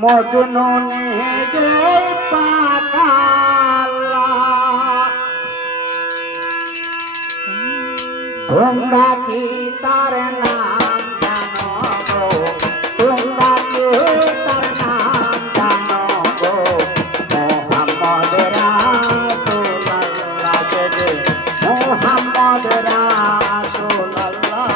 মজনু নিজে পাকালা তোমরা কি তার নাম জানো গো তোমরা কি তার নাম জানো গো মোহাম্মদ রাসূলুল্লাহ জে মোহাম্মদ রাসূলুল্লাহ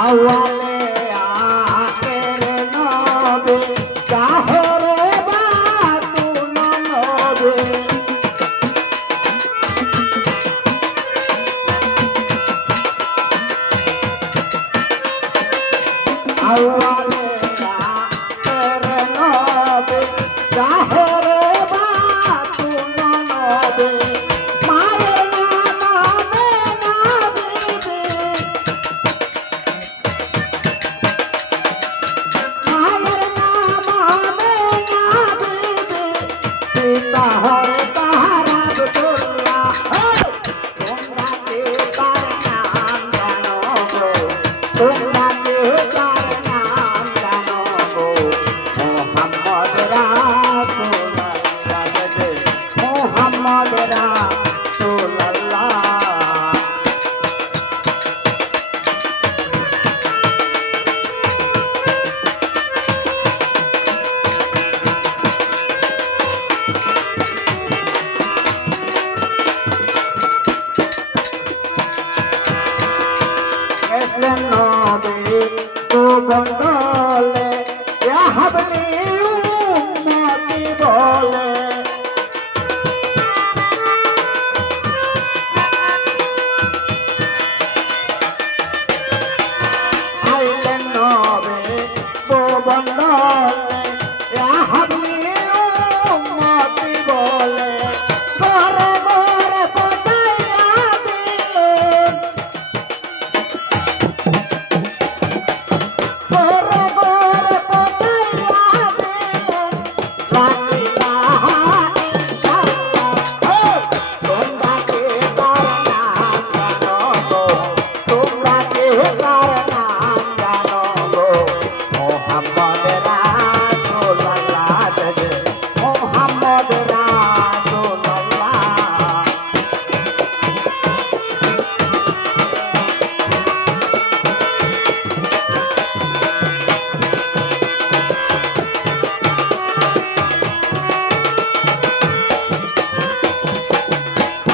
আওয়ালে আখের নবে জাহরে বাতুল নবে আওয়ালে আখের নবে জাহরে বাতুল নবে নবী তো বলে হাবলি উম্মতি বলে আইলেন নবী তো বলে হাবলি উম্মতি বলে ঘরে ঘরে পতাইয়া দিলেন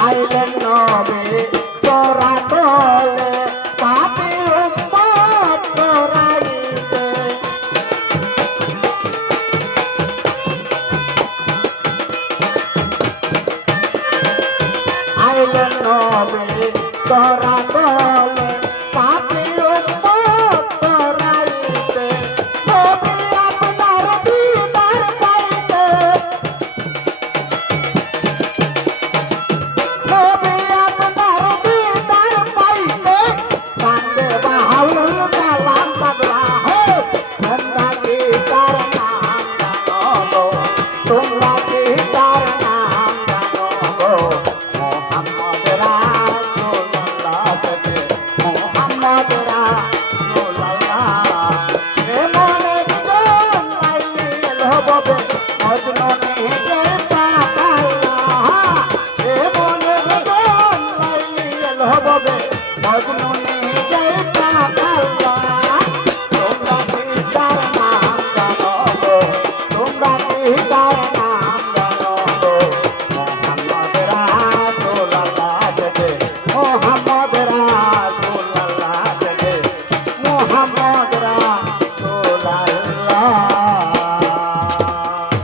আইলেন নবী তোরা বলে পাপী উম্মত তোরাইতে আইলেন নবী তোরা বলে পাপী উম্মত তোরাইতে নবী আপনার দিদার পাইতে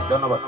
ধন্যবাদ।